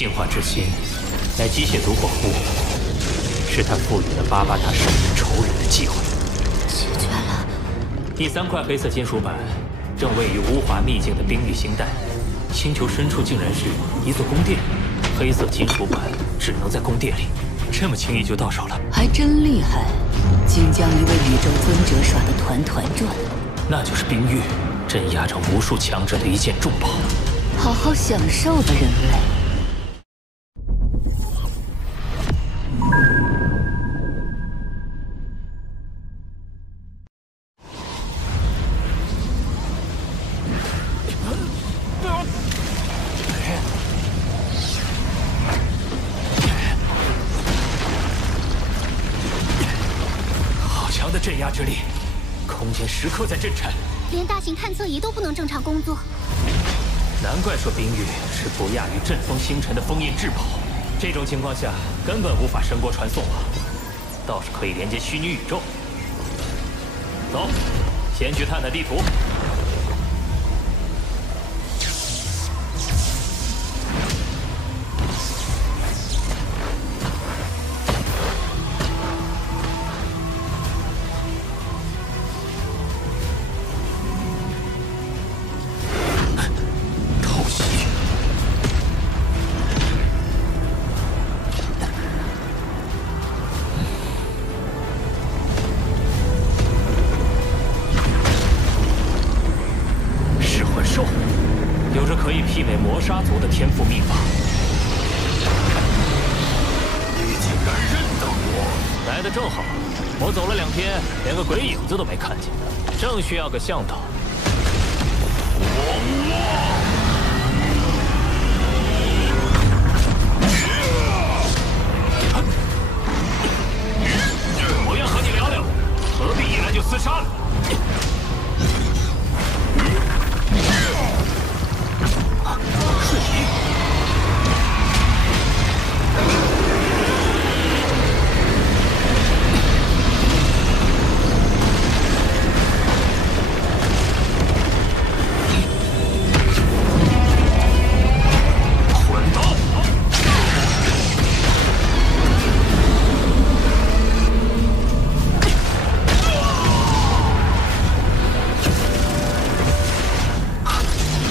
进化之心，乃机械族保护，是他赋予了巴巴塔杀人仇人的机会。解决了。第3块黑色金属板，正位于乌华秘境的冰域星带。星球深处竟然是一座宫殿，黑色金属板只能在宫殿里，这么轻易就到手了，还真厉害，竟将一位宇宙尊者耍得团团转。那就是冰域，镇压着无数强者的一件重宝。好好享受吧，人类。好强的镇压之力，空间时刻在震颤，连大型探测仪都不能正常工作。难怪说冰域是不亚于阵风星辰的封印至宝。这种情况下根本无法声波传送啊，倒是可以连接虚拟宇宙。走，先去探探地图。有着可以媲美魔杀族的天赋秘法。你竟然认得我！来的正好，我走了2天，连个鬼影子都没看见，正需要个向导。我要和你聊聊，何必一来就厮杀了？瞬移。混刀。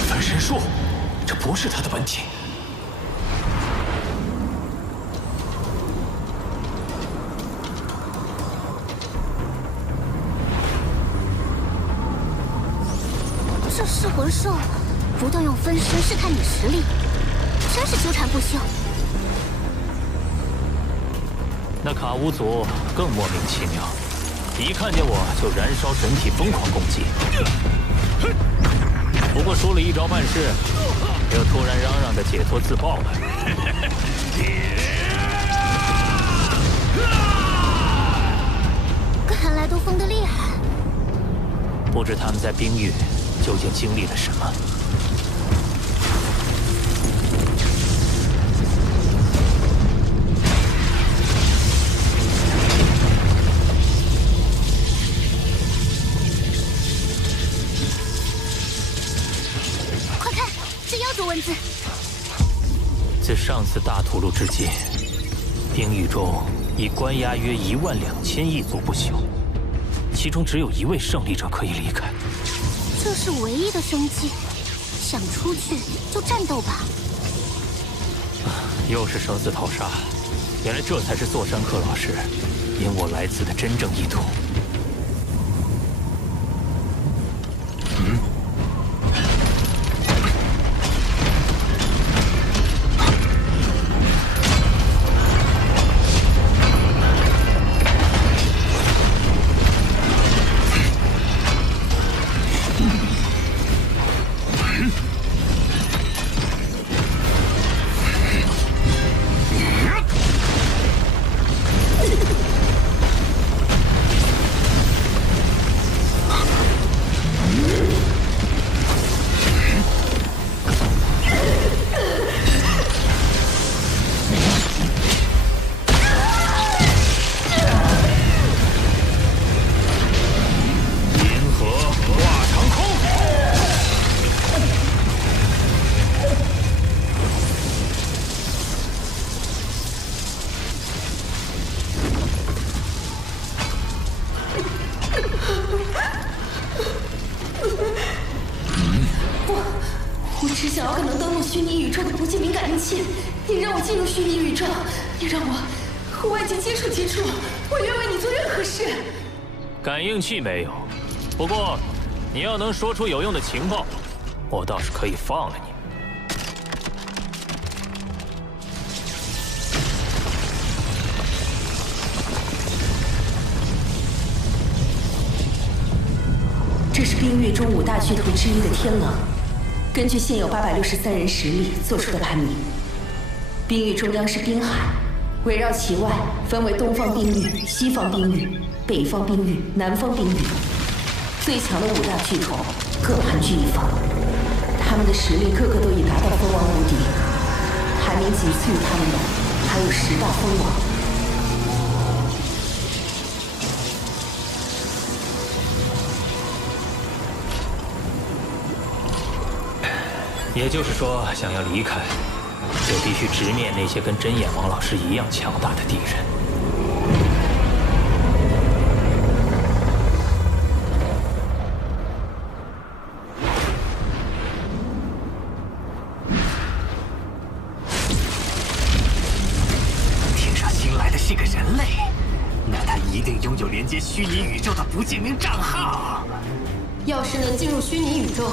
分身术，这不是他的本体。这噬魂兽不断用分身试探你实力，真是纠缠不休。那卡乌族更莫名其妙，一看见我就燃烧神体，疯狂攻击。不过输了一招半式，又突然嚷嚷的解脱自爆了。看来都疯得厉害。不知他们在冰域究竟经历了什么。快看，是妖族文字。自上次大屠戮至今，冰域中已关押约12000异族不朽，其中只有1位胜利者可以离开。这是唯一的生机，想出去就战斗吧。又是生死淘沙，原来这才是座山客老师引我来此的真正意图。地名感应器，你让我进入虚拟宇宙，你让我和外界接触接触，我愿为你做任何事。感应器没有，不过你要能说出有用的情报，我倒是可以放了你。这是冰域中5大巨头之一的天狼，根据现有863人实力做出的排名。冰域中央是冰海，围绕其外分为东方冰域、西方冰域、北方冰域、南方冰域。最强的5大巨头各盘踞一方，他们的实力个个都已达到封王无敌，排名仅次于他们的还有10大封王。也就是说，想要离开，就必须直面那些跟针眼王老师一样强大的敌人。天上新来的是个人类，那他一定拥有连接虚拟宇宙的不记名账号。要是能进入虚拟宇宙，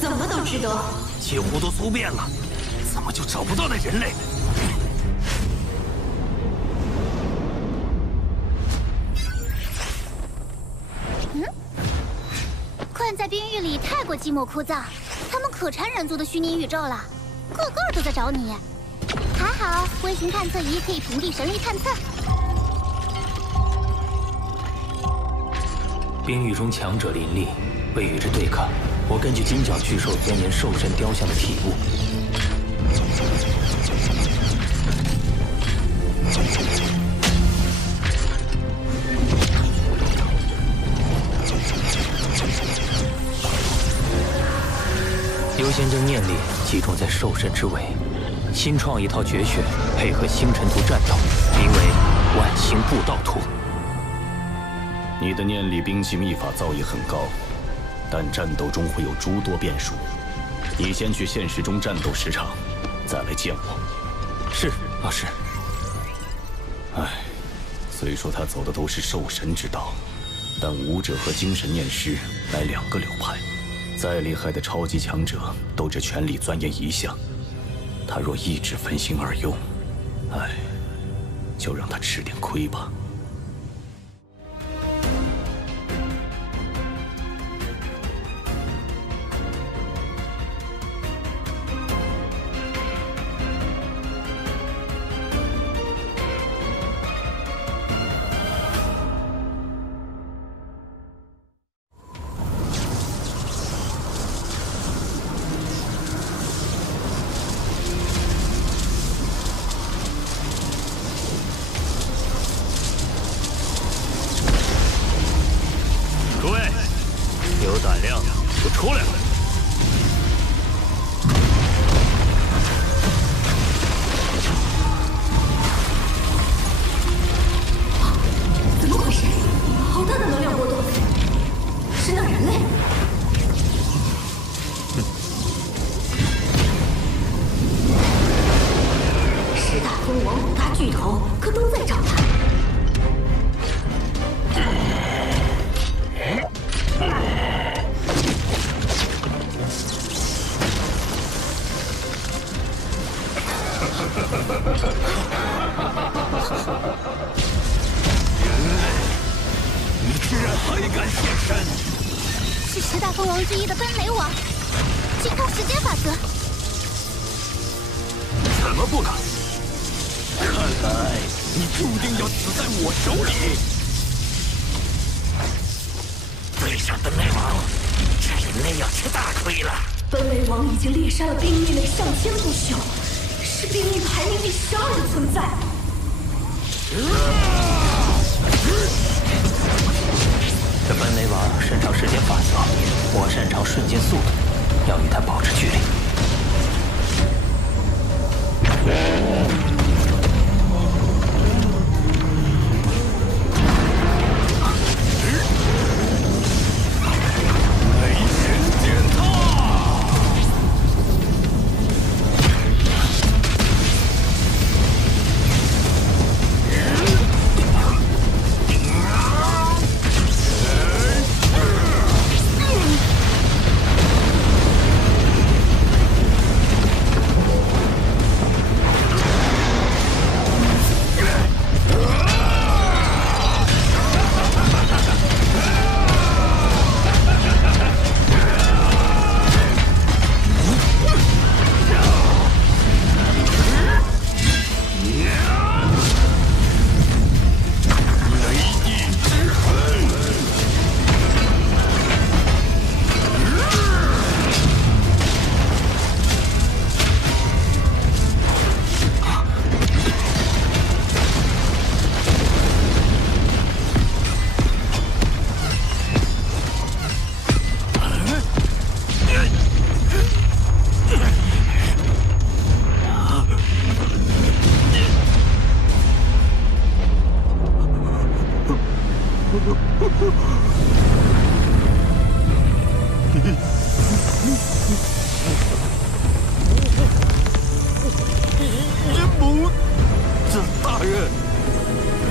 怎么都值得。几乎都搜遍了，怎么就找不到那人类？困在冰域里太过寂寞枯燥，他们可馋人族的虚拟宇宙了，个个都在找你。还好微型探测仪可以屏蔽神力探测。冰域中强者林立，为与之对抗，我根据金角巨兽边缘兽神雕像的体悟，优先将念力集中在兽神之尾，新创一套绝学，配合星辰图战斗，名为万星布道图。你的念力兵器秘法造诣很高，但战斗中会有诸多变数。你先去现实中战斗10场，再来见我。是，老师。唉，虽说他走的都是兽神之道，但武者和精神念师乃2个流派，再厉害的超级强者都只全力钻研一项。他若一直分心而用，唉，就让他吃点亏吧。有胆量就出来吧！怎么回事？好大的能量波动！是那人类？10大封王5大巨头可都在找他。你居然还敢现身！是10大封王之一的奔雷王，请靠时间法则。怎么不敢？看来你注定要死在我手里。对上奔雷王，这人类要吃大亏了。奔雷王已经猎杀了冰域内上千不朽，是冰域排名第12的存在。这奔雷王擅长时间法则，我擅长瞬间速度，要与他保持距离。雷神践踏！人，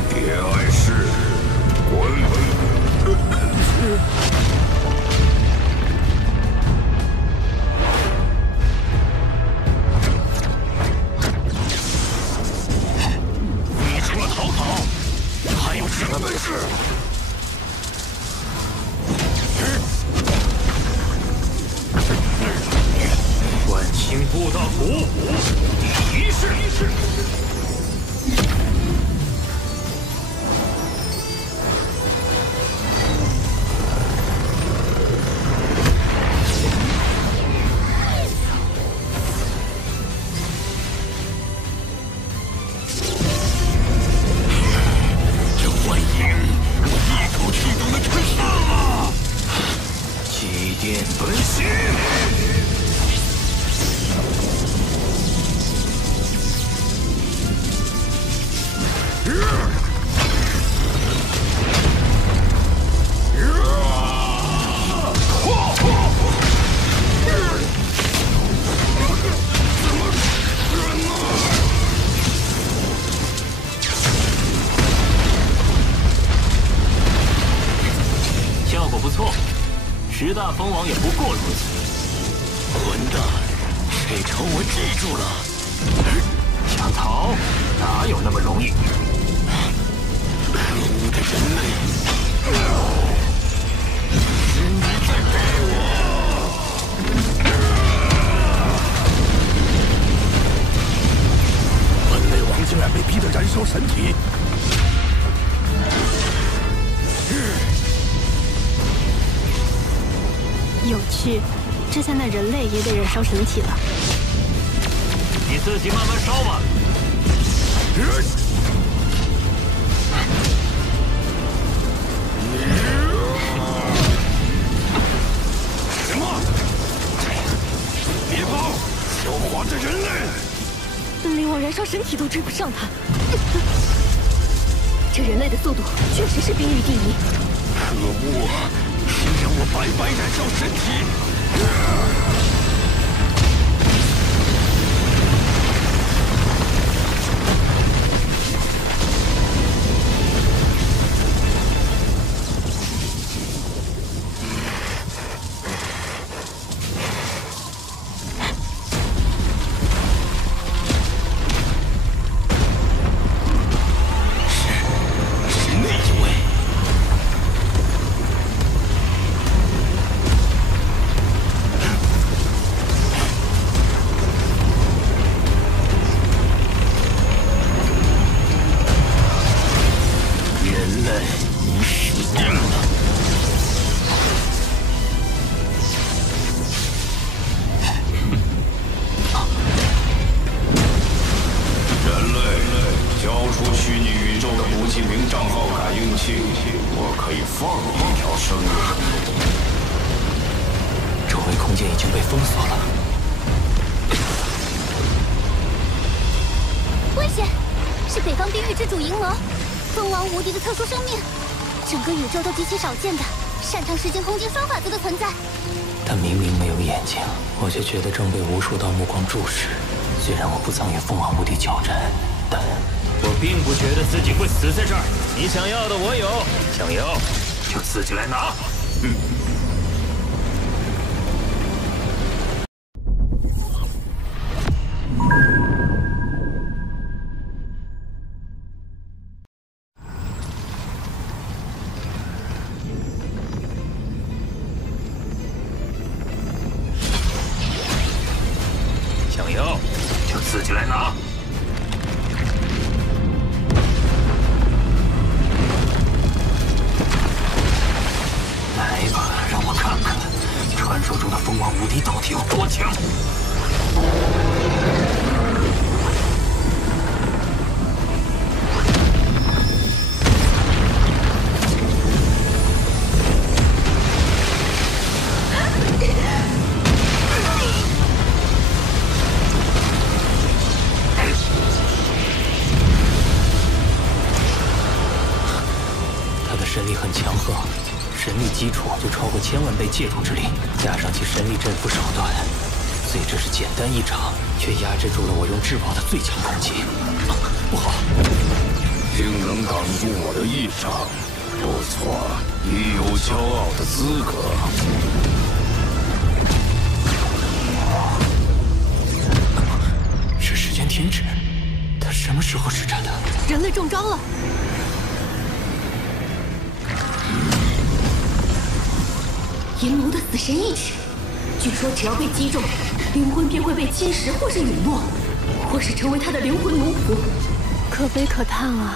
别碍事，滚！你除了逃跑，还有什么本事？万青布道图，第一式。这幻影，我一口气都能吞噬了！祭奠本心。效果不错，10大封王也不过如此。混蛋，这仇我记住了。想逃，哪有那么容易？可恶的人类！是你在逼我！本内王竟然被逼得燃烧神体！有趣，这下那人类也得燃烧神体了。你自己慢慢烧吧。什么？别跑！狡猾的人类！本灵王燃烧神体都追不上他。这人类的速度确实是冰域第一。可恶！竟让我白白燃烧身体！是哪一位？人类，你死定了！人类，交出虚拟宇宙的不记名账号感应器，我可以放你一条生路。周围空间已经被封锁了，危险！是北方冰域之主银魔，蜂王无敌的特殊生命，整个宇宙都极其少见的，擅长时间空间双法则的存在。他明明没有眼睛，我却觉得正被无数道目光注视。虽然我不曾与蜂王无敌交战，但我并不觉得自己会死在这儿。你想要的我有，想要就自己来拿。想要就自己来拿。来吧，让我看看传说中的蜂王无敌到底有多强。神力很强横，神力基础就超过1000万倍借助之力，加上其神力镇服手段，虽只是简单一掌，却压制住了我用至宝的最强攻击。不好！竟能挡住我的一掌，不错，你有骄傲的资格。是时间停止，他什么时候施展的？人类中招了！阴谋的死神意志，据说只要被击中，灵魂便会被侵蚀，或是陨落，或是成为他的灵魂奴仆。可悲可叹啊！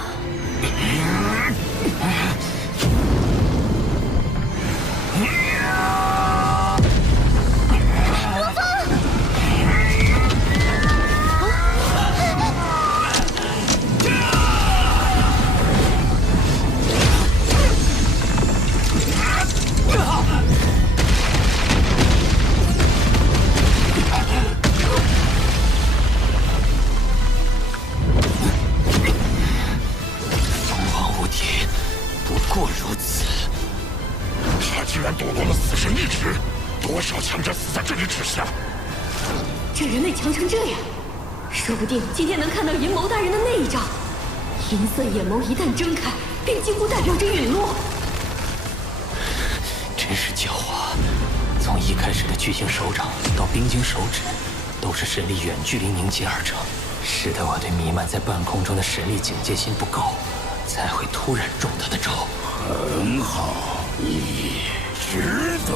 说不定今天能看到阴谋大人的那一招。银色眼眸一旦睁开，便几乎代表着陨落。真是狡猾！从一开始的巨型手掌到冰晶手指，都是神力远距离凝结而成，使得我对弥漫在半空中的神力警戒心不高，才会突然中他的招。很好，你值得。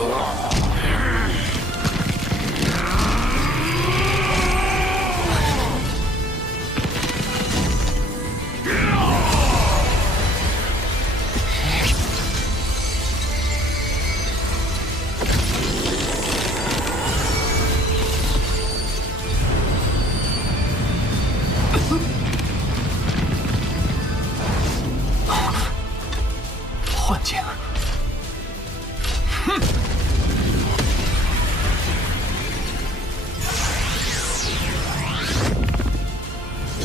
幻境。哼！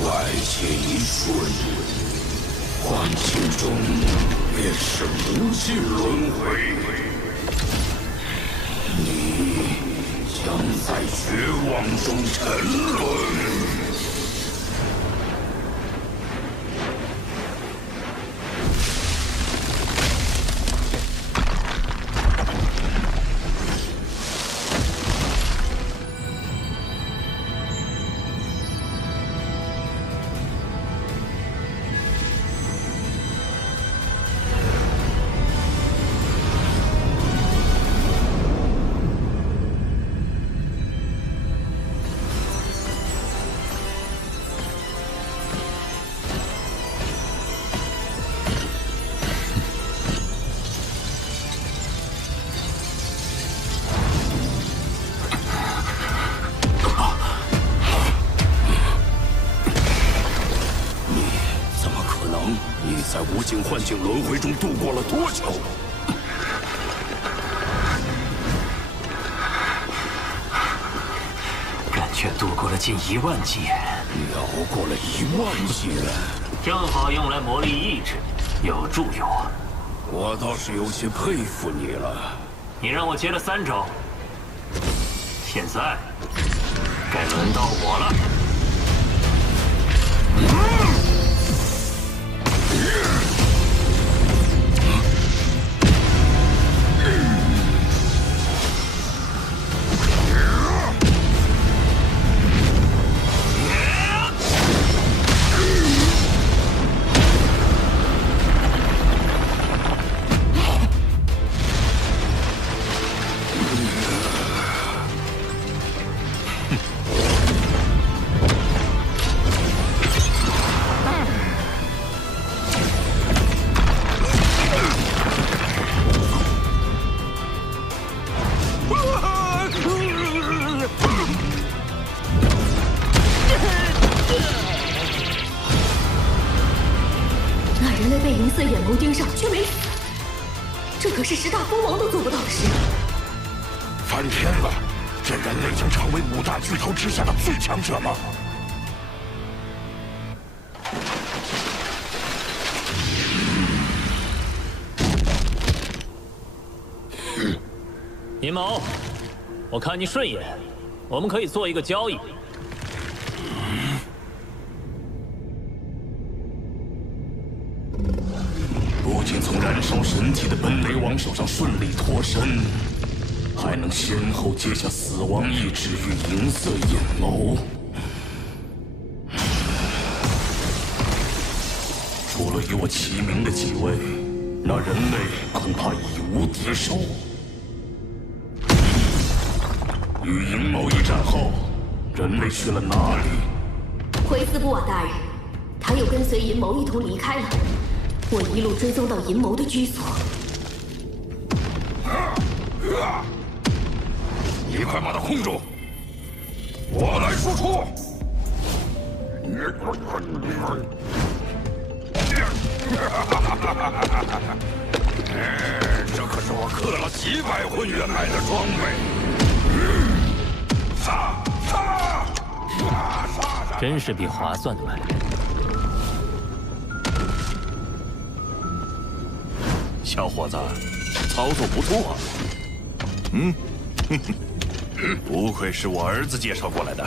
外界一瞬，幻境中便是无尽轮回。你将在绝望中沉沦。在无尽幻境轮回中度过了多久？感觉度过了近1万纪元，你熬过了1万纪元，正好用来磨砺意志，有助于我。我倒是有些佩服你了。你让我接了3招，现在该轮到我了。被银色眼眸盯上却没死，这可是10大蜂王都做不到的事。翻天了！这人类将成为5大巨头之下的最强者吗？阴谋，我看你顺眼，我们可以做一个交易。仅从燃烧神体的本雷王手上顺利脱身，还能先后接下死亡意志与银色阴谋。除了与我齐名的几位，那人类恐怕已无敌手。与阴谋一战后，人类去了哪里？回斯布瓦大人，他又跟随阴谋一同离开了。我一路追踪到阴谋的居所。你快把他控住！我来输出。这可是我氪了几百混元买的装备。真是笔划算的买卖。小伙子，操作不错啊。不愧是我儿子介绍过来的。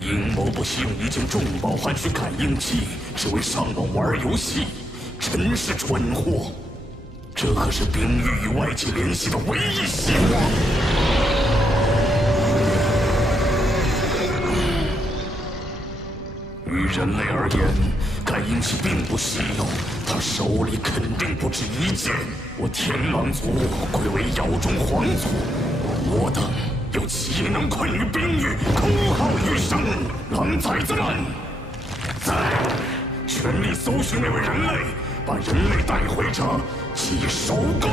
阴谋不惜用一件重宝换取感应器，只为上网玩游戏，真是蠢货！这可是冰域与外界联系的唯一希望。于人类而言，感应器并不稀有，他手里肯定不止一件。我天狼族贵为妖中皇族，我等又岂能困于冰域，空耗余生？狼崽子们，在全力搜寻那位人类，把人类带回这即收工。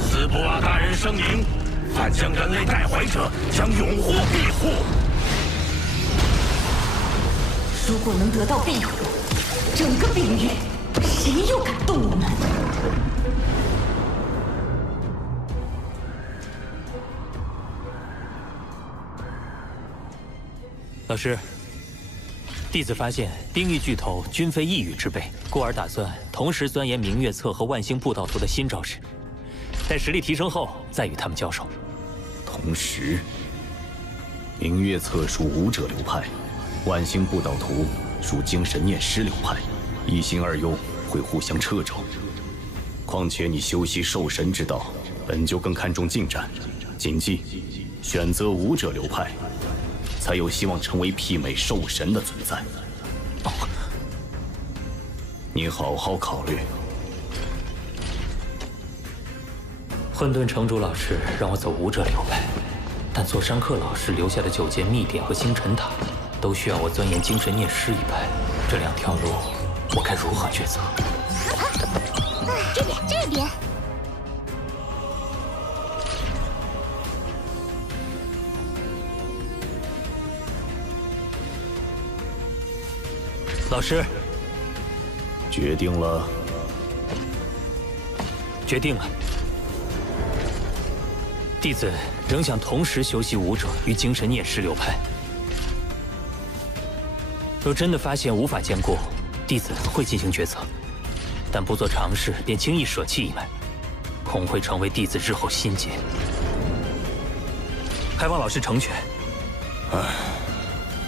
斯布瓦大人声明，凡将人类带回者将永获庇护。如果能得到庇护，整个冰域谁又敢动我们？老师，弟子发现冰域巨头均非一羽之辈，故而打算同时钻研明月册和万星布道图的新招式，待实力提升后再与他们交手。同时，明月册属武者流派，万星布道图属精神念师流派，一心二用会互相掣肘。况且你修习兽神之道，本就更看重近战，谨记，选择武者流派，才有希望成为媲美兽神的存在。你好好考虑。混沌城主老师让我走武者流派，但座山客老师留下的9件秘典和星辰塔，都需要我钻研精神念师一派。这2条路，我该如何抉择？这边。老师，决定了。决定了。弟子仍想同时修习武者与精神念师流派。若真的发现无法兼顾，弟子会进行决策，但不做尝试便轻易舍弃一脉，恐会成为弟子日后心结。还望老师成全。唉，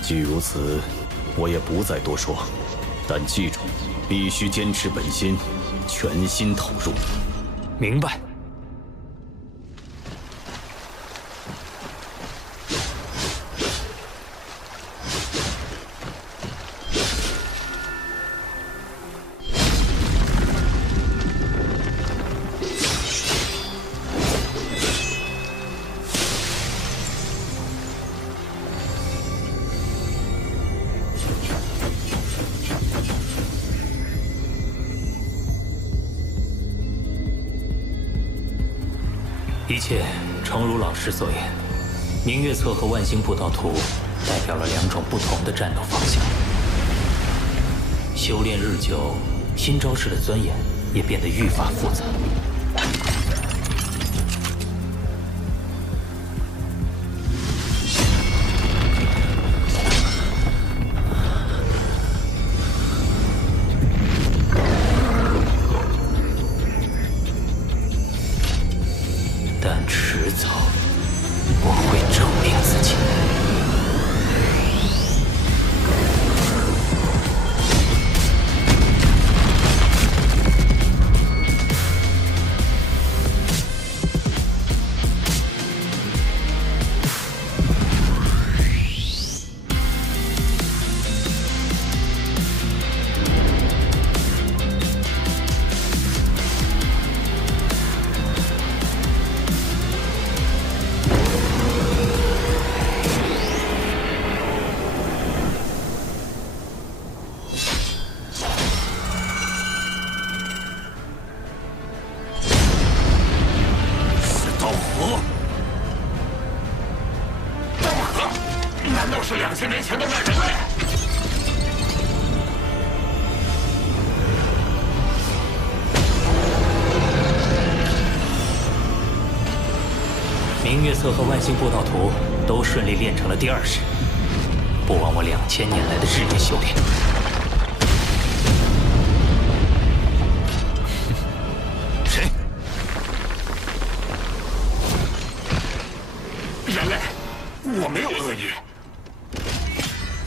既如此，我也不再多说，但记住，必须坚持本心，全心投入。明白。一切诚如老师所言，明月册和万星布道图代表了2种不同的战斗方向。修炼日久，新招式的钻研也变得愈发复杂。但迟早，我会证明自己。 是2000年前的那人类。明月册和万星布道图都顺利练成了第2式，不枉我2000年来的日夜修炼。谁？人类，我没有恶意。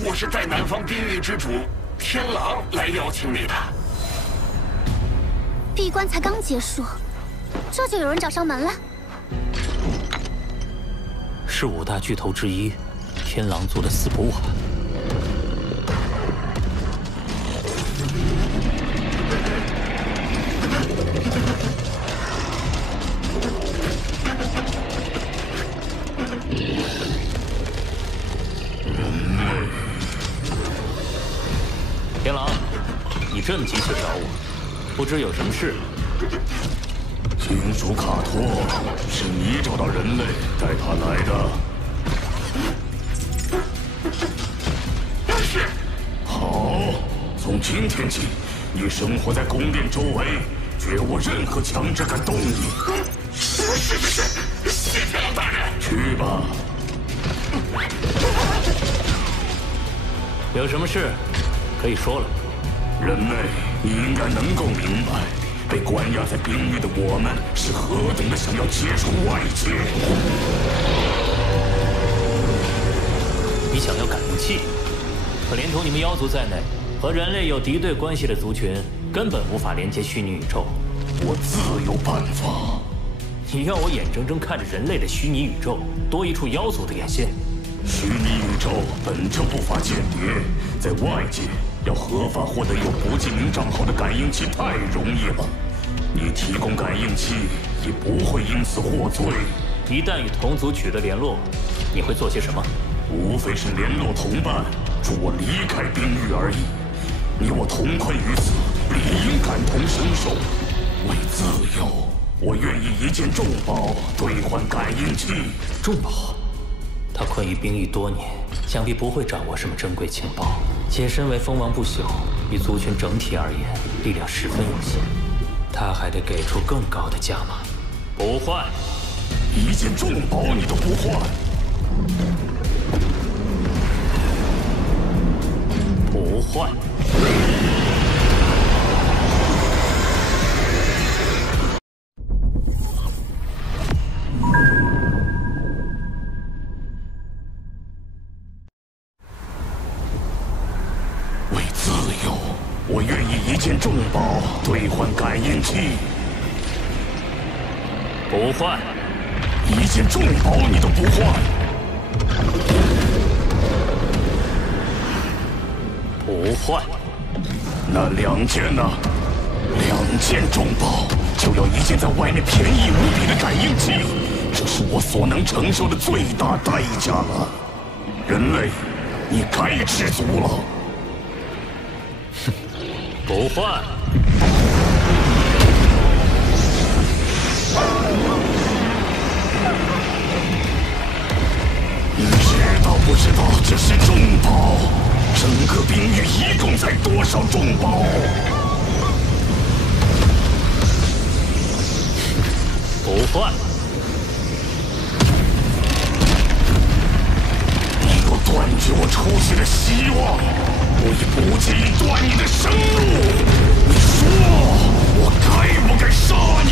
我是在南方冰域之主天狼来邀请你的。闭关才刚结束，这就有人找上门了。是5大巨头之一，天狼族的斯普瓦。天狼，你这么急切找我，不知有什么事？金属卡托，是你找到人类，带他来的。是。好，从今天起，你生活在宫殿周围，绝无任何强者敢动你。是，谢天狼大人。去吧。有什么事？ 可以说了，人类，你应该能够明白，被关押在冰域的我们是何等的想要接触外界。你想要感应器，可连同你们妖族在内，和人类有敌对关系的族群根本无法连接虚拟宇宙。我自有办法。你要我眼睁睁看着人类的虚拟宇宙多一处妖族的眼线？虚拟宇宙本就不乏间谍，在外界。 要合法获得有不记名账号的感应器太容易了，你提供感应器也不会因此获罪。一旦与同族取得联络，你会做些什么？无非是联络同伴，助我离开冰域而已。你我同困于此，理应感同身受。为自由，我愿意一件重宝兑换感应器。重宝？他困于冰域多年，想必不会掌握什么珍贵情报。 且身为蜂王不朽，与族群整体而言，力量十分有限。他还得给出更高的价码。不换，一件重宝你都不换？不换。我愿意一件重宝兑换感应器。不换，一件重宝你都不换。不换，那2件呢？2件重宝就要一件在外面便宜无比的感应器，这是我所能承受的最大代价了。人类，你该知足了。 不换！你知道不知道这是重宝？整个冰域一共载多少重宝？不换。你若断绝我出世的希望，我已不介意断你的生路。你说，我该不该杀你？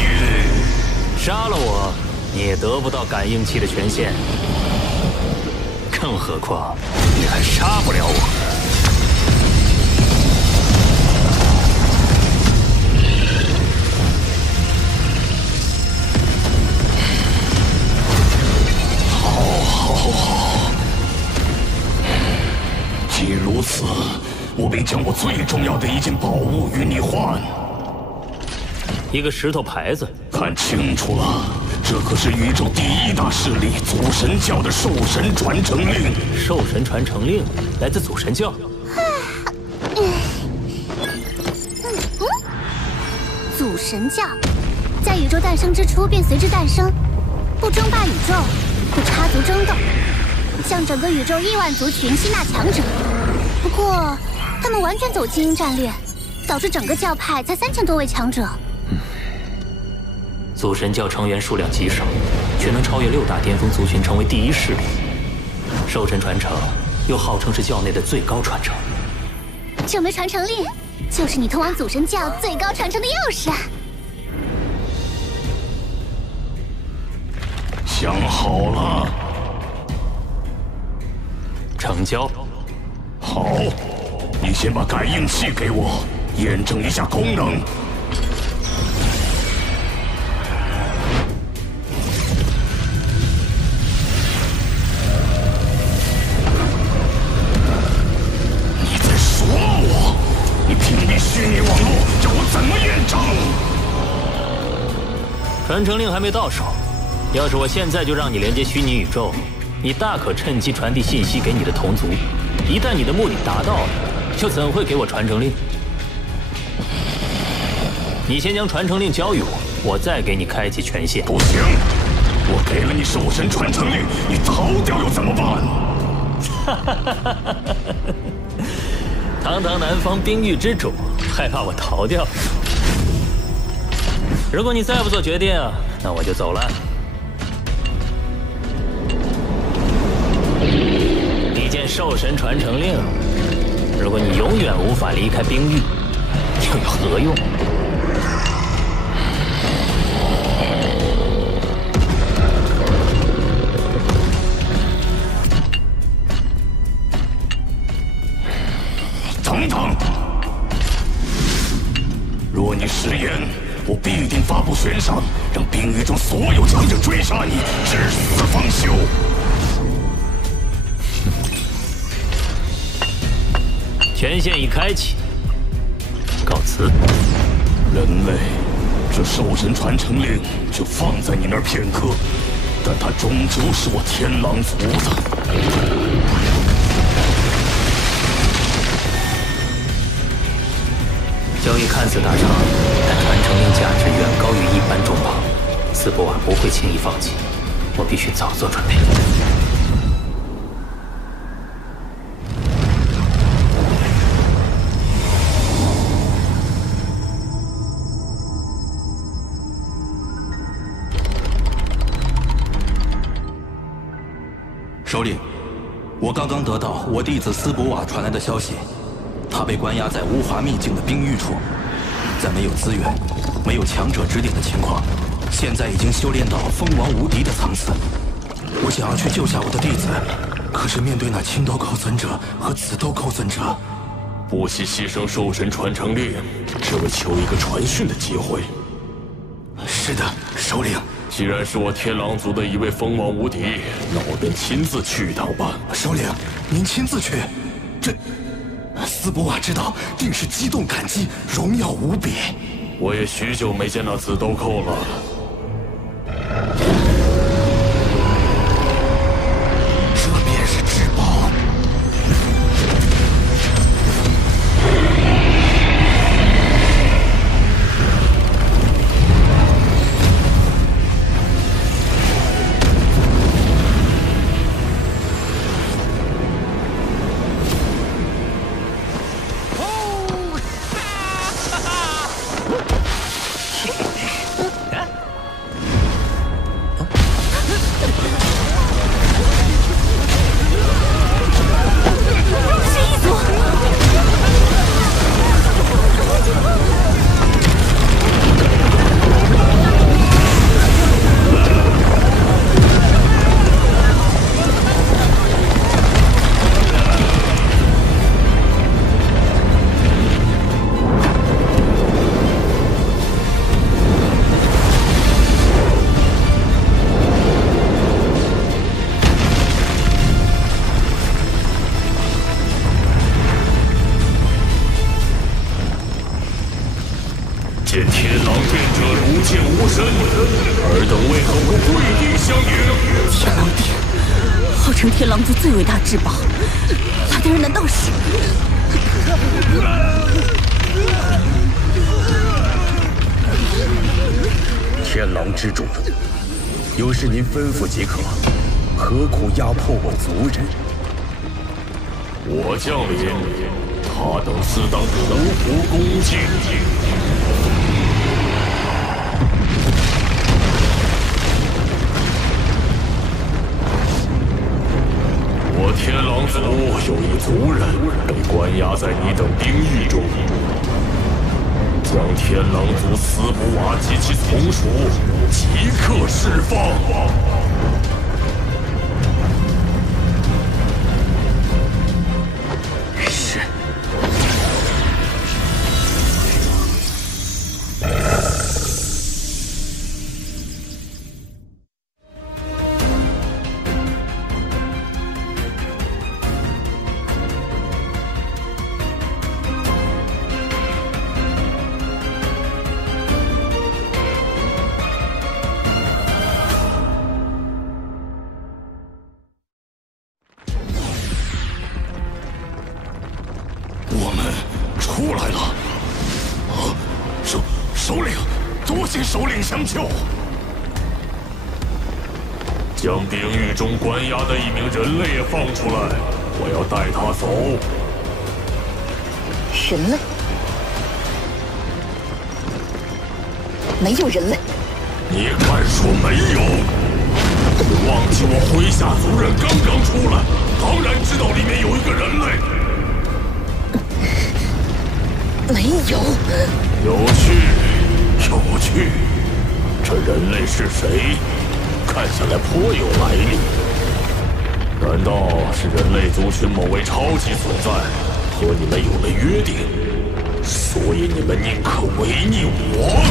杀了我，你也得不到感应器的权限。更何况，你还杀不了我。好。既如此，我便将我最重要的一件宝物与你换。一个石头牌子，看清楚了，这可是宇宙第一大势力祖神教的兽神传承令。兽神传承令来自祖神教。祖神教在宇宙诞生之初便随之诞生，不争霸宇宙，不插足争斗，向整个宇宙亿万族群吸纳强者。不过，他们完全走精英战略，导致整个教派才3000多位强者。祖神教成员数量极少，却能超越6大巅峰族群，成为第一势力。兽神传承又号称是教内的最高传承。这枚传承令就是你通往祖神教最高传承的钥匙啊！想好了，成交。好，你先把感应器给我，验证一下功能。你在说我？你屏蔽虚拟网络，让我怎么验证？传承令还没到手，要是我现在就让你连接虚拟宇宙，你大可趁机传递信息给你的同族。一旦你的目的达到了，又怎会给我传承令？你先将传承令交予我，我再给你开启权限。不行，我给了你兽神传承令，你逃掉又怎么办？堂堂南方冰域之主，害怕我逃掉？如果你再不做决定，那我就走了。一件兽神传承令，如果你永远无法离开冰域，又有何用？等等！若你食言，我必定发布悬赏，让冰域中所有强者追杀你，至死方休。权限已开启，告辞。人类，这兽神传承令就放在你那儿片刻，但它终究是我天狼族的。交易看似达成，但传承令价值远高于一般重宝，斯波瓦不会轻易放弃，我必须早做准备。首领，我刚刚得到我弟子斯博瓦传来的消息，他被关押在无华秘境的冰域处，在没有资源、没有强者指点的情况，现在已经修炼到封王无敌的层次。我想要去救下我的弟子，可是面对那青斗高尊者和紫斗高尊者，不惜牺牲兽神传承令，只为求一个传讯的机会。是的，首领。既然是我天狼族的一位封王无敌，那我便亲自去一趟吧。首领，您亲自去，这斯博瓦知道定是激动感激，荣耀无比。我也许久没见那紫豆蔻了。这便是至宝。身，尔等为何不跪地相迎？天狼殿，号称天狼族最伟大至宝，来的人难道是？天狼之主，有事您吩咐即可，何苦压迫我族人？我降临，他等自当匍匐恭敬。我天狼族有一族人被关押在你等兵狱中，将天狼族斯普瓦及其从属即刻释放。是。出来了！首领，多谢首领相救。将兵狱中关押的一名人类也放出来，我要带他走。人类？没有人类。你敢说没有？你忘记我麾下族人刚刚出来，当然知道里面有一个人类。没有。有趣，有趣。这人类是谁？看起来颇有来历。难道是人类族群某位超级存在，和你们有了约定，所以你们宁可违逆我？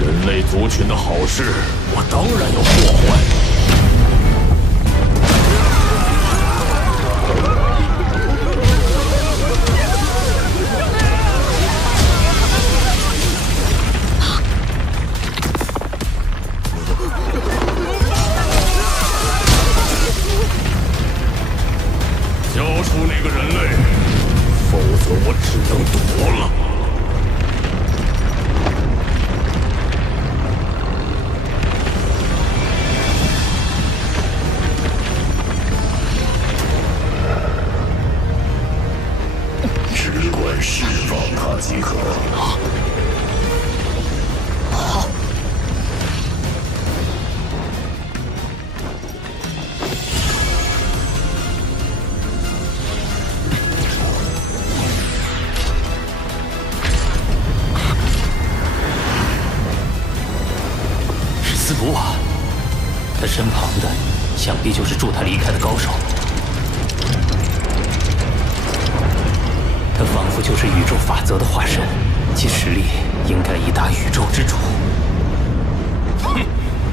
人类族群的好事，我当然要破坏。交出那个人类，否则我只能躲了。只管释放他即可。好。是斯普瓦，他身旁的想必就是助他离开的高手。他仿佛就是宇宙法则的化身，其实力应该已达宇宙之主。哼！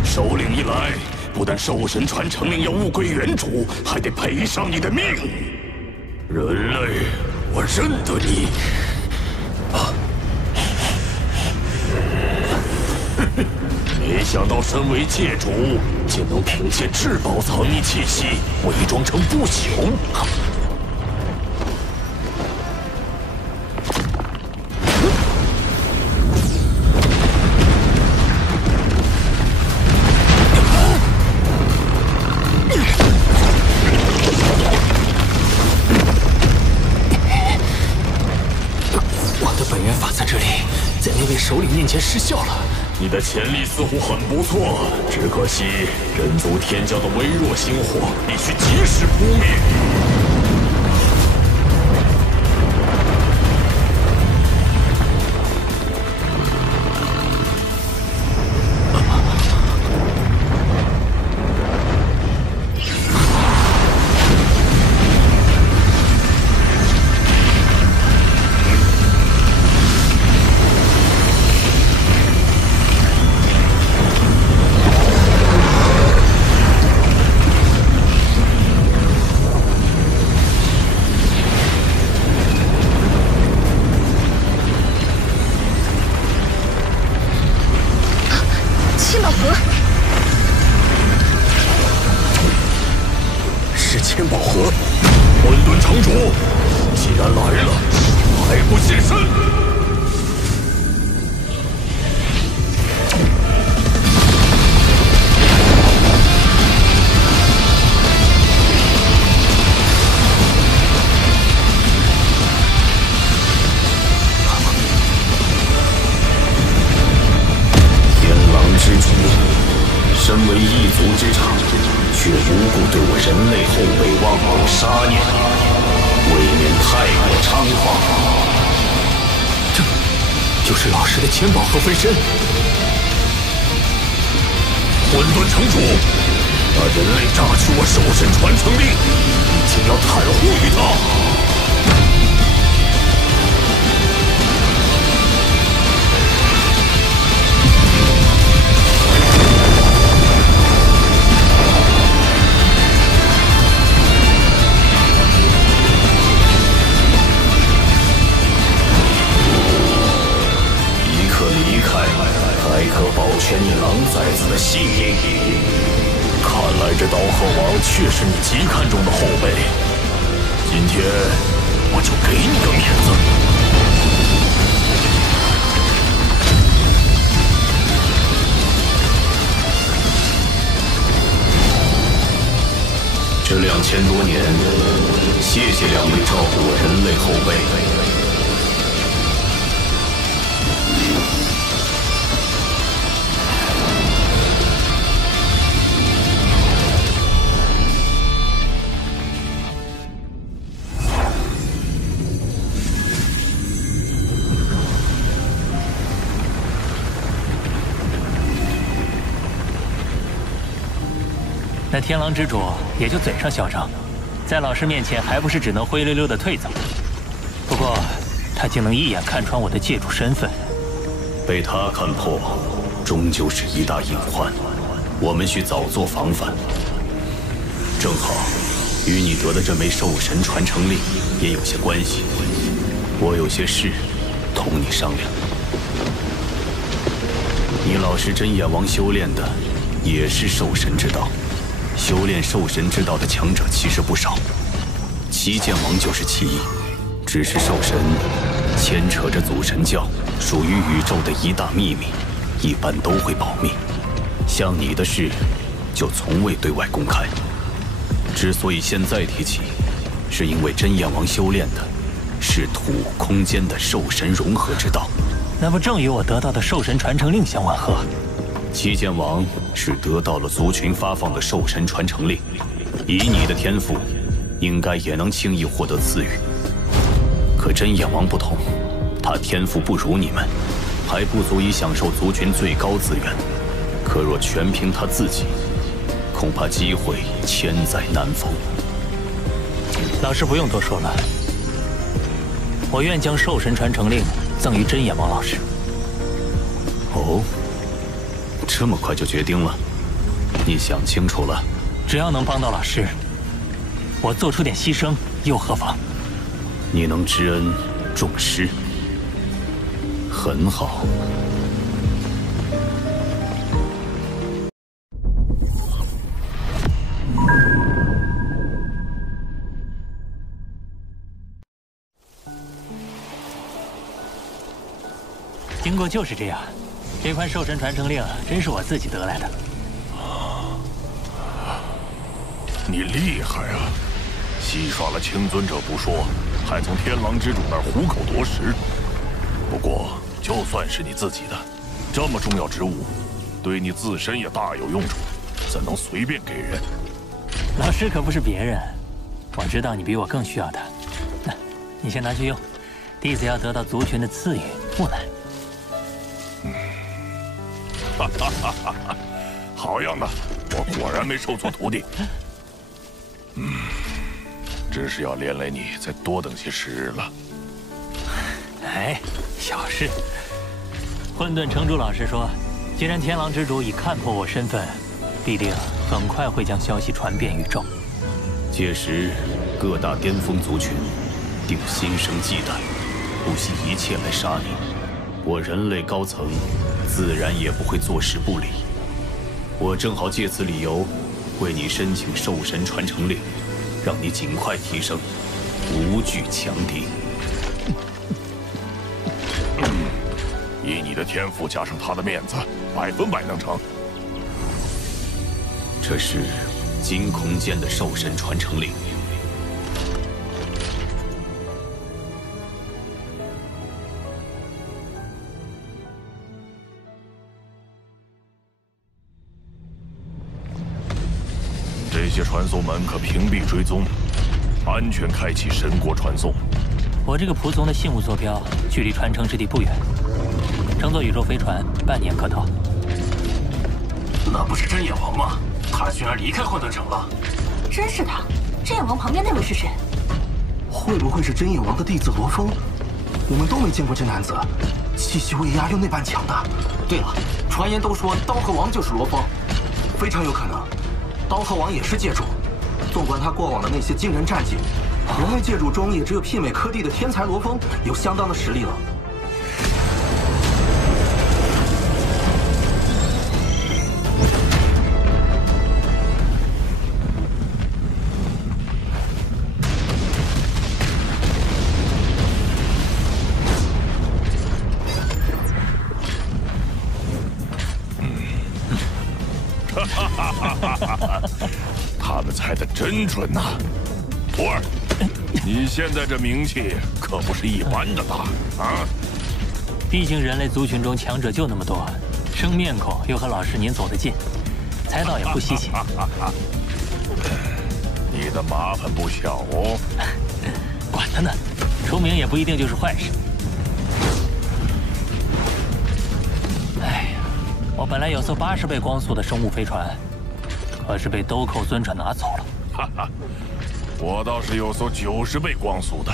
首领一来，不但兽神传承令要物归原主，还得赔上你的命。人类，我认得你。没想到身为界主，竟能凭借至宝藏匿气息，伪装成不朽。我的本源法在这里，在那位首领面前失效了。你的潜力似乎很不错，只可惜人族天骄的微弱星火必须及时扑灭。盒。是千宝盒。混沌城主，既然来了，还不现身？之主，身为异族之长，却无故对我人类后辈妄谋杀念，未免太过猖狂。这就是老师的千宝盒分身。混沌城主，那人类榨取我兽神传承令，你竟要袒护于他？还可保全你狼崽子的性命。看来这刀鹤王确是你极看重的后辈，今天我就给你个面子。这2000多年，谢谢两位照顾我人类后辈。那天狼之主也就嘴上嚣张，在老师面前还不是只能灰溜溜的退走。不过，他竟能一眼看穿我的借主身份，被他看破，终究是一大隐患。我们需早做防范。正好，与你得的这枚兽神传承令也有些关系。我有些事同你商量。你老师真眼王修炼的也是兽神之道。修炼兽神之道的强者其实不少，七剑王就是其一。只是兽神牵扯着祖神教，属于宇宙的一大秘密，一般都会保密。像你的事，就从未对外公开。之所以现在提起，是因为真眼王修炼的是土空间的兽神融合之道，那不正与我得到的兽神传承令相吻合？七剑王是得到了族群发放的兽神传承令，以你的天赋，应该也能轻易获得赐予。可真眼王不同，他天赋不如你们，还不足以享受族群最高资源。可若全凭他自己，恐怕机会千载难逢。老师不用多说了，我愿将兽神传承令赠予真眼王老师。哦。这么快就决定了？你想清楚了？只要能帮到老师，我做出点牺牲又何妨？你能知恩重施，很好。经过就是这样。这块兽神传承令真是我自己得来的。你厉害啊！戏耍了青尊者不说，还从天狼之主那儿虎口夺食。不过，就算是你自己的，这么重要之物，对你自身也大有用处，怎能随便给人？老师可不是别人，我知道你比我更需要它。那，你先拿去用。弟子要得到族群的赐予，不难。好样的！我果然没收错徒弟。真是要连累你再多等些时日了。哎，小事。混沌城主老师说，既然天狼之主已看破我身份，必定很快会将消息传遍宇宙。届时，各大巅峰族群定心生忌惮，不惜一切来杀你。我人类高层自然也不会坐视不理。我正好借此理由，为你申请兽神传承令，让你尽快提升，无惧强敌。以你的天赋加上他的面子，100%能成。这是金空间的兽神传承令。这些传送门可屏蔽追踪，安全开启神国传送。我这个仆从的信物坐标距离传承之地不远，乘坐宇宙飞船半年可到。那不是真眼王吗？他居然离开混沌城了！真是的，真眼王旁边那位是谁？会不会是真眼王的弟子罗峰？我们都没见过这男子，气息威压又那般强大。对了，传言都说刀河王就是罗峰，非常有可能。刀河王也是界主，纵观他过往的那些惊人战绩，人类界主中也只有媲美柯蒂的天才罗峰有相当的实力了。他们猜得真准呐！徒儿，你现在这名气可不是一般的大啊！毕竟人类族群中强者就那么多，生面孔又和老师您走得近，猜到也不稀奇。你的麻烦不小哦。管他呢，出名也不一定就是坏事。哎呀，我本来有艘80倍光速的生物飞船，可是被兜寇尊者拿走了。哈哈，我倒是有艘90倍光速的，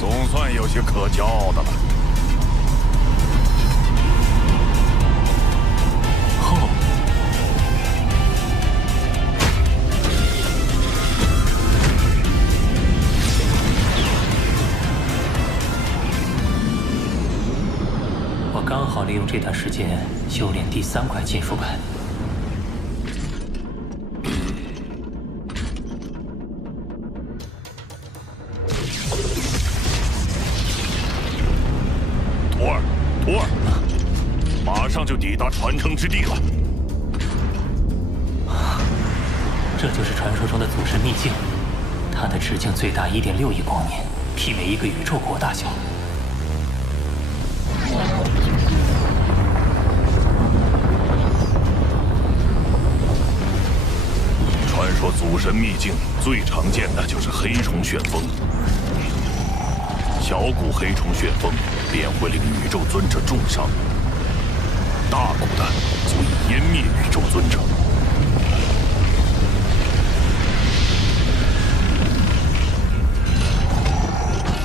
总算有些可骄傲的了。哦，我刚好利用这段时间修炼第3块金属板。徒儿，马上就抵达传承之地了。这就是传说中的祖神秘境，它的直径最大1.6亿光年，媲美一个宇宙国大小。传说祖神秘境最常见的就是黑虫旋风。小股黑虫旋风便会令宇宙尊者重伤，大股的足以湮灭宇宙尊者。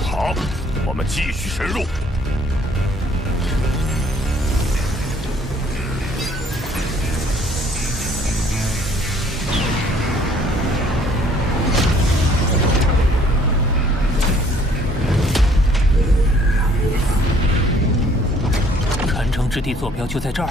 好，我们继续深入。之地坐标就在这儿。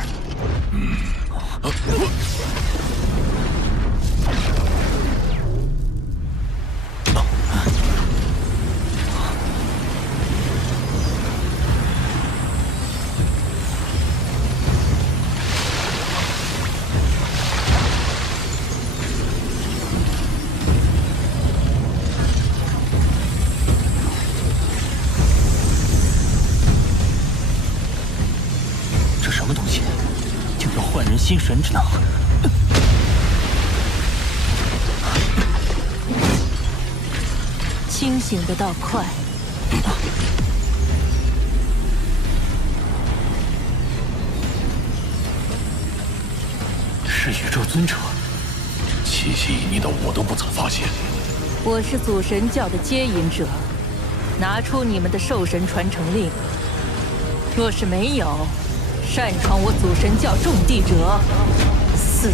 心神之能，清醒的倒快。是宇宙尊者，气息旖旎的我都不曾发现。我是祖神教的接引者，拿出你们的兽神传承令。若是没有，擅闯我祖神教重地者，死！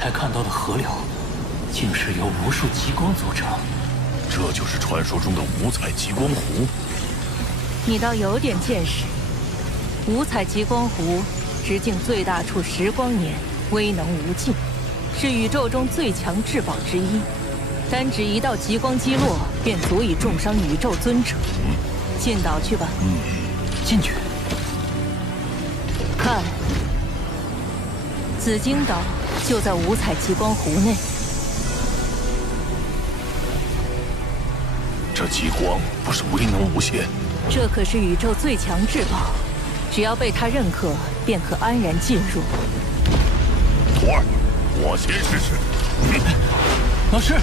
才看到的河流，竟是由无数极光组成。这就是传说中的五彩极光湖。你倒有点见识。五彩极光湖直径最大处10光年，威能无尽，是宇宙中最强至宝之一。单指一道极光击落，便足以重伤宇宙尊者。进岛去吧。进去。看，紫荆岛就在五彩极光湖内。这极光不是威能无限？这可是宇宙最强至宝，只要被他认可，便可安然进入。徒儿，我先试试。老师。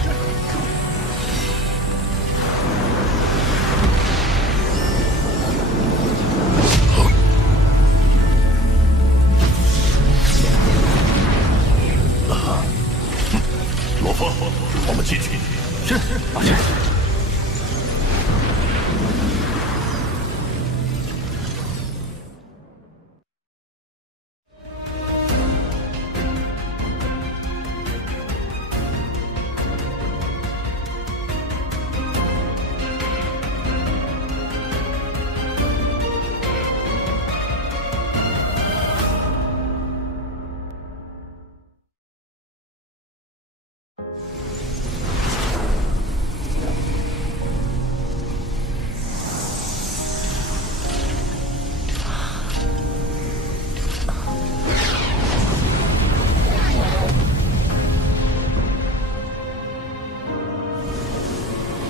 罗峰，我们进去。是，老师。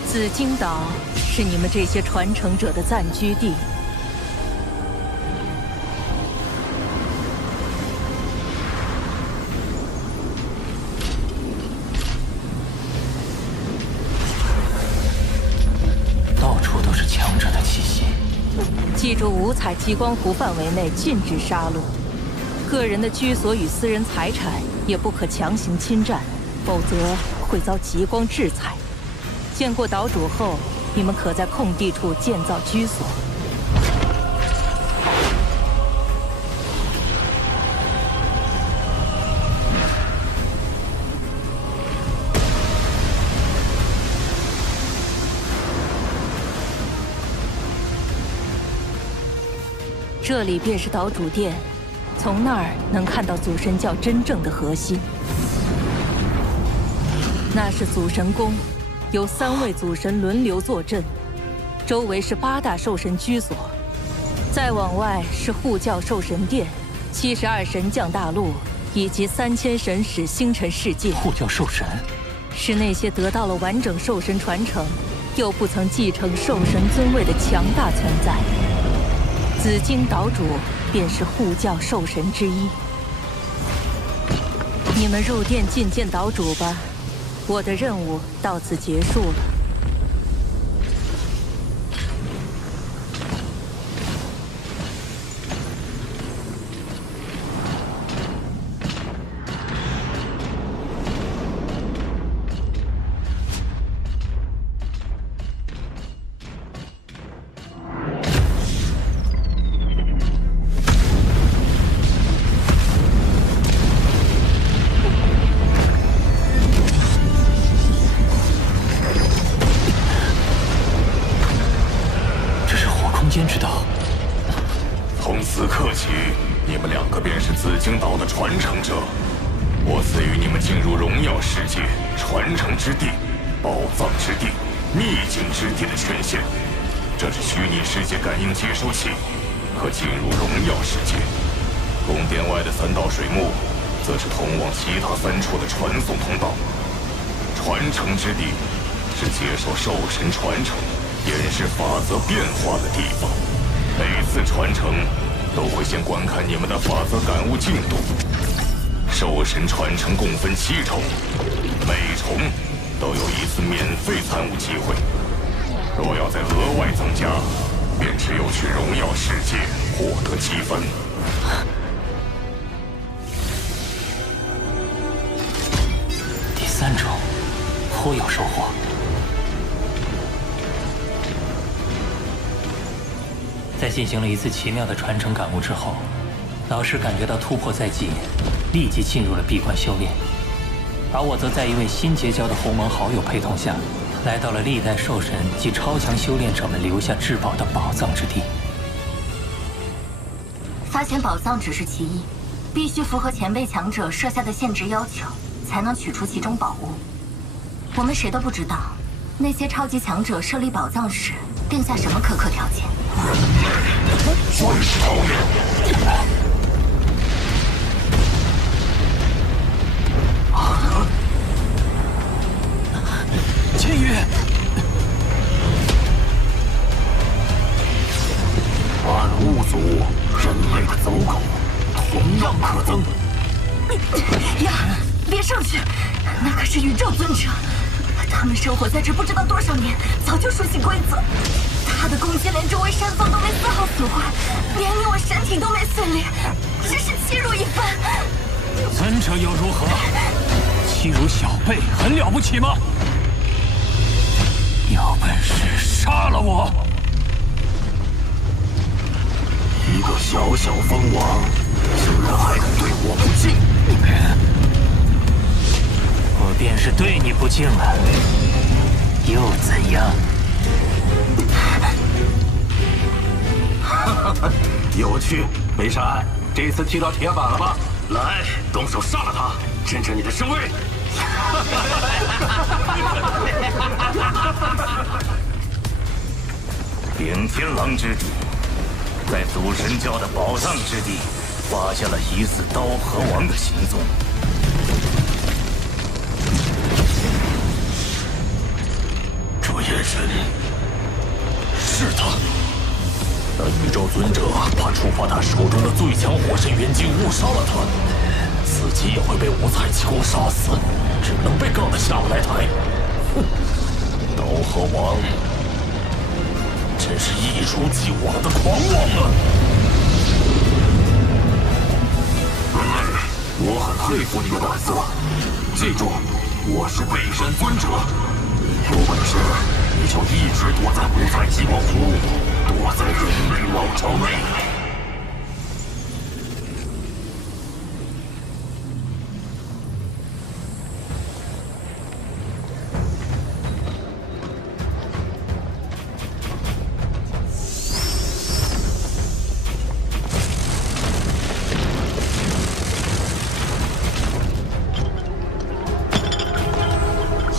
紫荆岛是你们这些传承者的暂居地。到处都是强者的气息。记住，五彩极光湖范围内禁止杀戮，个人的居所与私人财产也不可强行侵占，否则会遭极光制裁。见过岛主后，你们可在空地处建造居所。这里便是岛主殿，从那儿能看到祖神教真正的核心。那是祖神宫。由3位祖神轮流坐镇，周围是8大兽神居所，再往外是护教兽神殿、72神将大陆以及3000神使星辰世界。护教兽神是那些得到了完整兽神传承，又不曾继承兽神尊位的强大存在。紫荆岛主便是护教兽神之一。你们入殿觐见岛主吧。我的任务到此结束了。知道。从此刻起，你们2个便是紫荆岛的传承者。我赐予你们进入荣耀世界、传承之地、宝藏之地、秘境之地的权限。这是虚拟世界感应接收器，可进入荣耀世界。宫殿外的3道水幕，则是通往其他3处的传送通道。传承之地是接受兽神传承、演示法则变化的地方。每次传承都会先观看你们的法则感悟进度。兽神传承共分7重，每重都有1次免费参悟机会。若要再额外增加，便只有去荣耀世界获得积分。第3重颇有收获。在进行了一次奇妙的传承感悟之后，老师感觉到突破在即，立即进入了闭关修炼。而我则在一位新结交的鸿蒙好友陪同下，来到了历代兽神及超强修炼者们留下至宝的宝藏之地。发现宝藏只是其一，必须符合前辈强者设下的限制要求，才能取出其中宝物。我们谁都不知道，那些超级强者设立宝藏时定下什么苛刻条件。最讨厌。 千羽，万物族，人类的走狗，同样可憎。呀，别上去，那可是宇宙尊者，他们生活在这不知道多少年，早就熟悉规则。他的攻击连周围山峰都没丝毫损坏，连你我身体都没碎裂，真是欺辱一番。尊者又如何？欺辱小辈，很了不起吗？ 有本事杀了我！一个小小蜂王，竟然还敢对我不敬！我便是对你不敬了，又怎样？哈哈，有趣，梅山，这次踢到铁板了吧？来，动手杀了他，趁着你的身位。 顶天狼之主在祖神教的宝藏之地发现了疑似刀河王的行踪。这眼神是他。那宇宙尊者怕触发他手中的最强火神元晶误杀了他，自己也会被五彩气功杀死，只能被杠得下不来台。哼，刀河王。 真是一如既往的狂妄啊！我很佩服你的胆色。记住，我是北神尊者，有本事你就一直躲在五彩极光湖，躲在人类王朝内。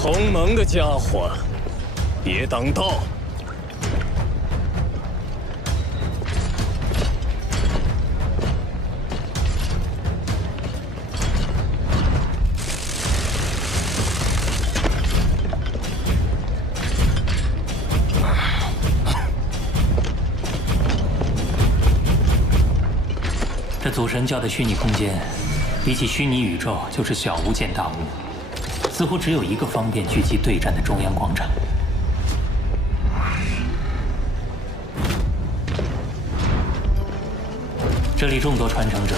鸿蒙的家伙，别挡道！这祖神教的虚拟空间，比起虚拟宇宙，就是小巫见大巫。 似乎只有一个方便聚集对战的中央广场。这里众多传承者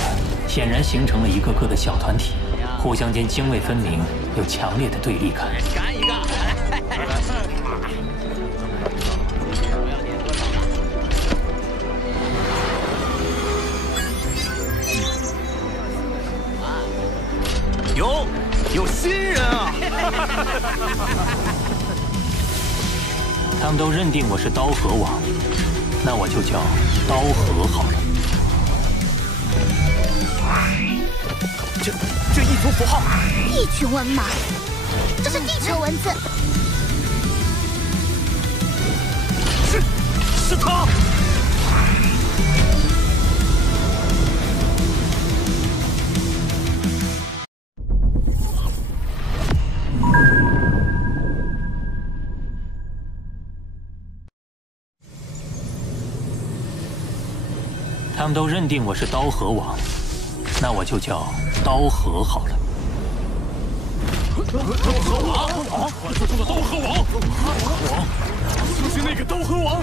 显然形成了一个个的小团体，互相间泾渭分明，有强烈的对立感。干一个！有新人啊！他们都认定我是刀河王，那我就叫刀河好了。这一族符号，一群文盲，这是地球文字。是他！他们都认定我是刀河王，那我就叫刀河好了。刀河王，传说中的刀河王，王就是那个刀河王。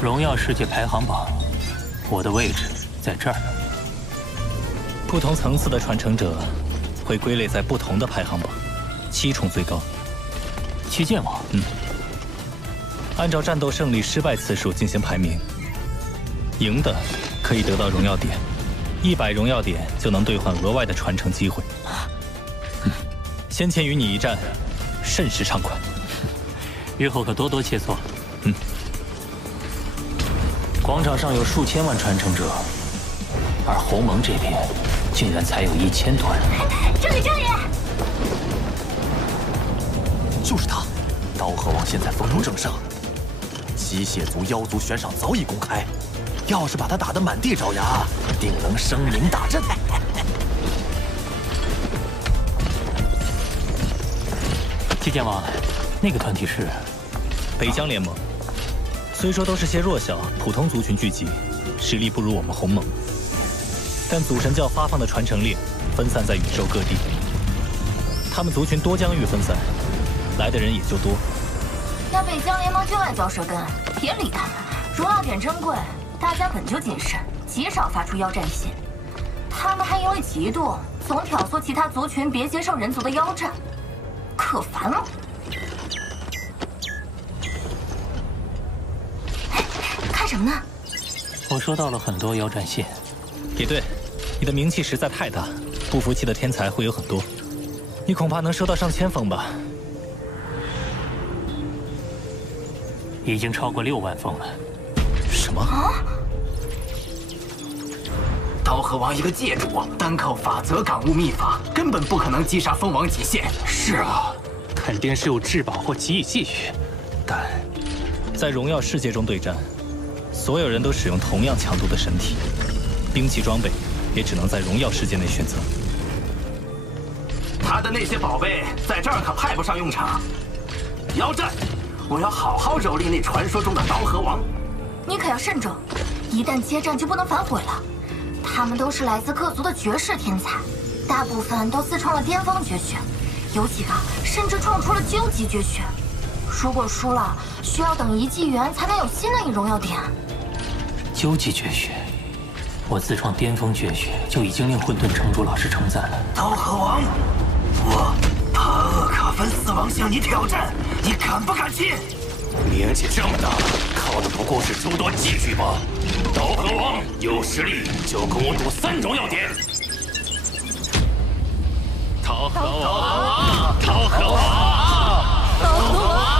荣耀世界排行榜，我的位置在这儿。不同层次的传承者会归类在不同的排行榜，7重最高。七剑王，按照战斗胜利失败次数进行排名，赢的可以得到荣耀点， 100荣耀点就能兑换额外的传承机会。先前与你一战，甚是畅快。日后可多多切磋。广场上有数千万传承者，而鸿蒙这边竟然才有1000多人。这里！就是他，刀河王现在风头正盛，吸血族、妖族悬赏早已公开，要是把他打得满地找牙，定能声名大振。祭剑王，那个团体是北疆联盟。虽说都是些弱小普通族群聚集，实力不如我们鸿蒙，但祖神教发放的传承令分散在宇宙各地，他们族群多疆域分散，来的人也就多。那北疆联盟就爱嚼舌根，别理他们。荣耀点珍贵，大家本就谨慎，极少发出邀战信。他们还因为嫉妒，总挑唆其他族群别接受人族的邀战，可烦了。看什么呢？我收到了很多邀战信。也对，你的名气实在太大，不服气的天才会有很多。你恐怕能收到上千封吧？已经超过6万封了。什么？刀河王一个界主，单靠法则感悟秘法，根本不可能击杀蜂王极限。是啊，肯定是有至宝或奇异寄语。但在荣耀世界中对战，所有人都使用同样强度的神体，兵器装备也只能在荣耀世界内选择。他的那些宝贝在这儿可派不上用场。妖战，我要好好蹂躏那传说中的刀河王。你可要慎重，一旦接战就不能反悔了。他们都是来自各族的绝世天才，大部分都自创了巅峰绝学，有几个甚至创出了究极绝学。如果输了，需要等1纪元才能有新的1荣耀点。究极绝学，我自创巅峰绝学就已经令混沌城主老师称赞了。刀河王，我帕厄卡芬死亡向你挑战，你敢不敢去？年纪这么大了，靠的不过是诸多器具吗？刀河王有实力就跟我赌3荣耀点。刀河王，刀河王，刀河王。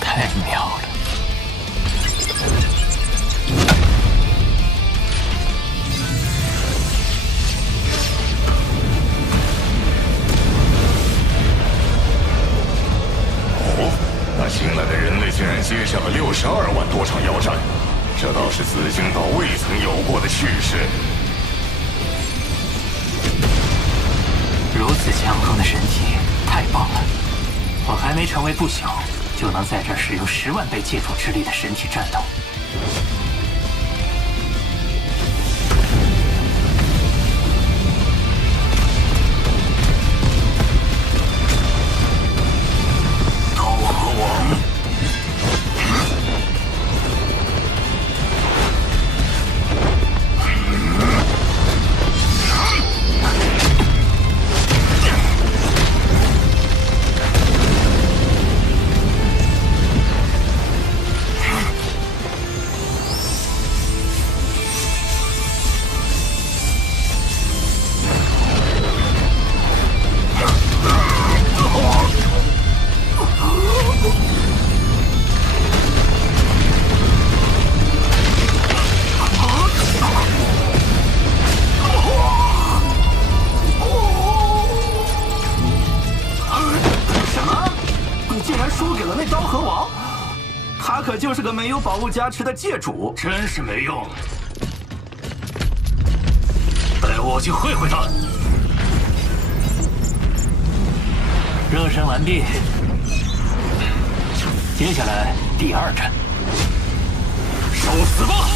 太妙了！哦，那新来的人类竟然接下了62万多场妖战，这倒是紫荆岛未曾有过的趣事。如此强横的神体，太棒了！我还没成为不朽，就能在这儿使用10万倍界主之力的神体战斗。刀河王，就是个没有宝物加持的界主，真是没用。带我去会会他。热身完毕，接下来第2战，受死吧！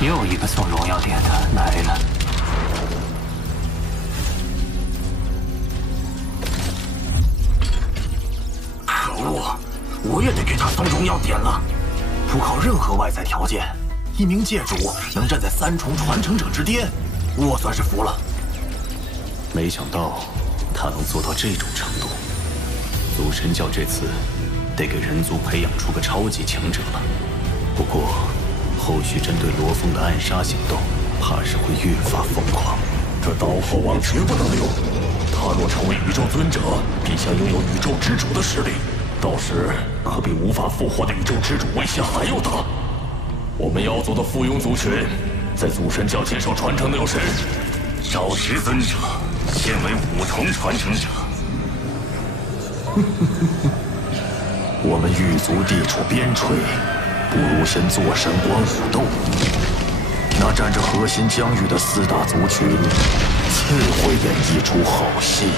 又一个送荣耀点的来了。我也得给他送荣耀点了。不靠任何外在条件，一名界主能站在3重传承者之巅，我算是服了。没想到他能做到这种程度。祖神教这次得给人族培养出个超级强者了。不过，后续针对罗峰的暗杀行动，怕是会越发疯狂。这刀后王绝不能留。他若成为宇宙尊者，必将拥有宇宙之主的实力，到时可比无法复活的宇宙之主威胁还要大。我们妖族的附庸族群，在祖神教接受传承的有谁？少时尊者现为五重传承者。我们狱卒地处边陲，不如先坐山观虎斗。那占着核心疆域的4大族群，自会演绎出好戏。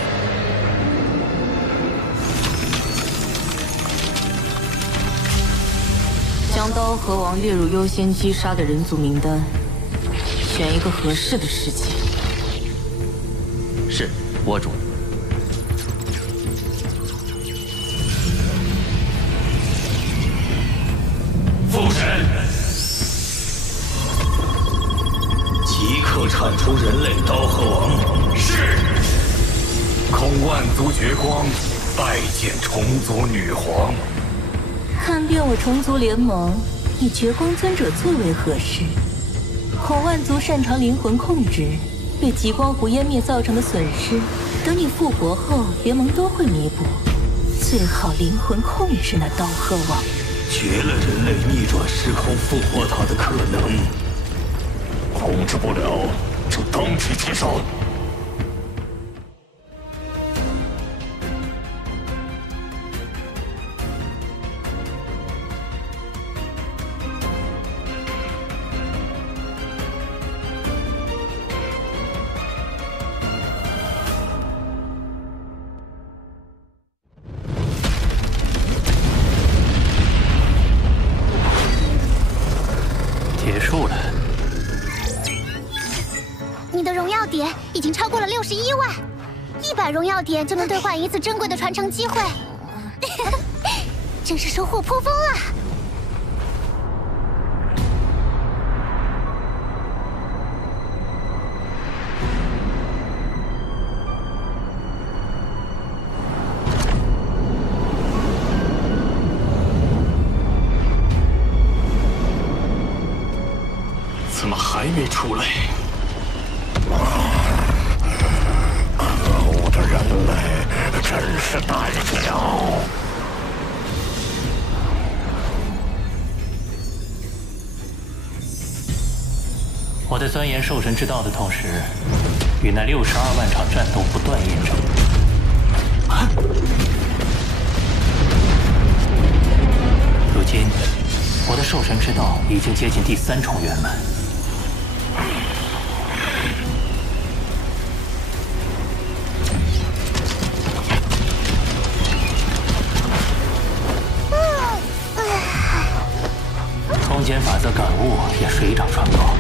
将刀河王列入优先击杀的人族名单，选一个合适的时机。是，我主。父神，即刻铲除人类刀河王。是。恐万族绝光，拜见虫族女皇。看遍我虫族联盟，以绝光尊者最为合适。恐万族擅长灵魂控制，对极光湖湮灭造成的损失，等你复活后，联盟都会弥补。最好灵魂控制那刀河王，绝了人类逆转时空复活他的可能。控制不了，就当体击杀。结束了。你的荣耀点已经超过了61万，100荣耀点就能兑换一次珍贵的传承机会，真是收获颇丰啊！怎么还没出来？可恶的人类，真是胆小！我在钻研兽神之道的同时，与那62万场战斗不断验证。如今，我的兽神之道已经接近第3重圆满。空间法则感悟也水涨船高。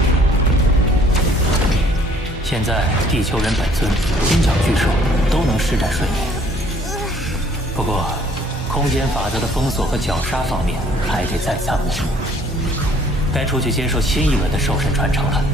现在，地球人本尊、金角巨兽都能施展顺利。不过，空间法则的封锁和绞杀方面还得再参谋。该出去接受新一轮的兽神传承了。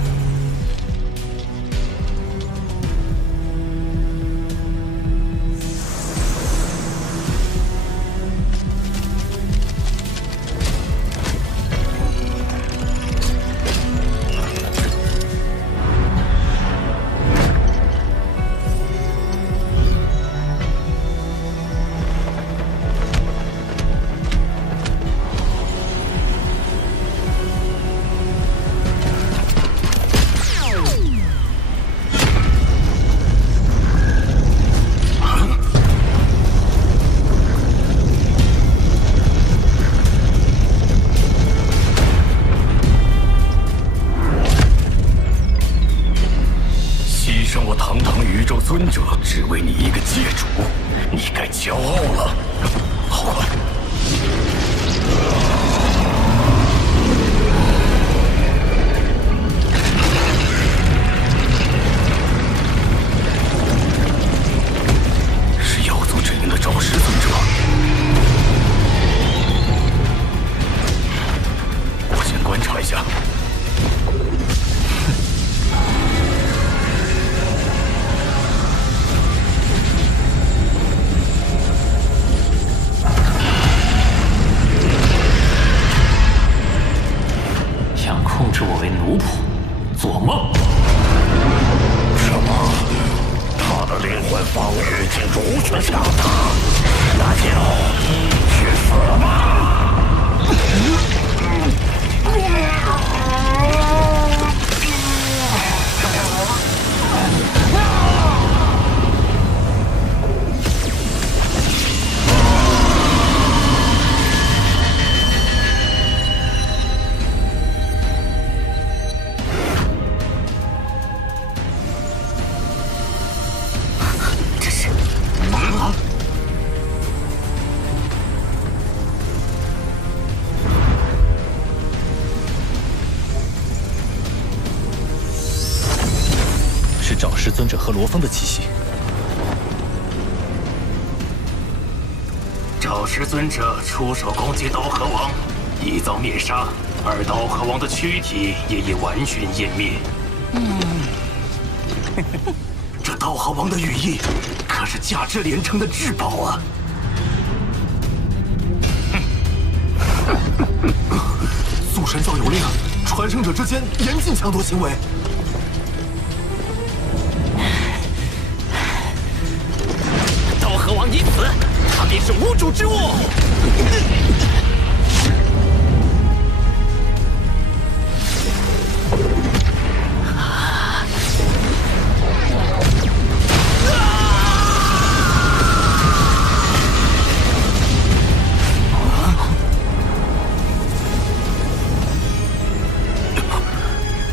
尊者只为你一个界主，你该骄傲了。好快！是妖族阵营的赵石尊者，我先观察一下。方玉竟如此强大，那就去死吧！找师尊者和罗峰的气息。找师尊者出手攻击刀河王，已遭灭杀，而刀河王的躯体也已完全湮灭。这刀河王的羽翼可是价值连城的至宝啊！祖神教有令，传承者之间严禁抢夺行为。刀河王已死，他便是无主之物。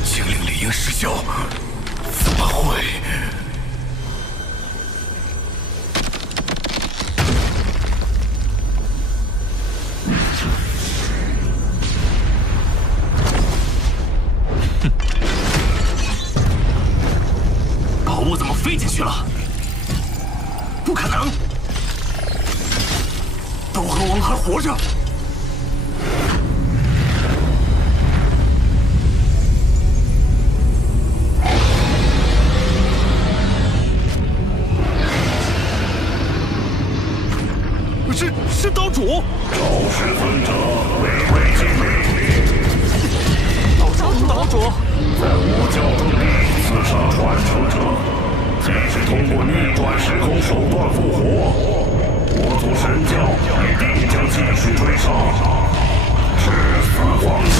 精灵理应失效，怎么会？宝物怎么飞进去了？不可能！刀河王还活着。是刀主。赵氏尊者微微敬礼。岛主，在我教中刺杀传承者，即使通过逆转时空手段复活，我族神教也必将继续追杀，至死方休。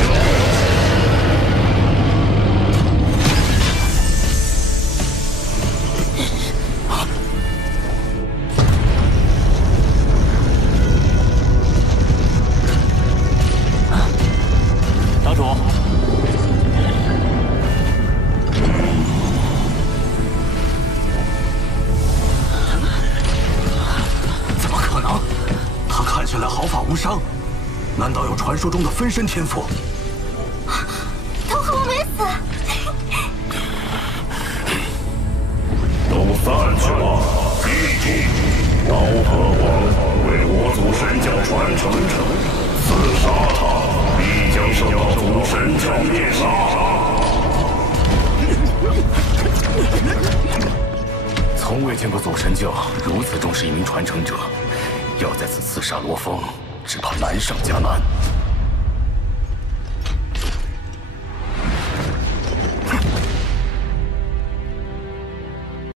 岛主，怎么可能？他看起来毫发无伤，难道有传说中的分身天赋？刀河王没死。都散去吧！记住，刀河王为我族神教传承者，刺杀他必将受到族神教灭杀。从未见过祖神教如此重视一名传承者，要再次刺杀罗峰，只怕难上加难。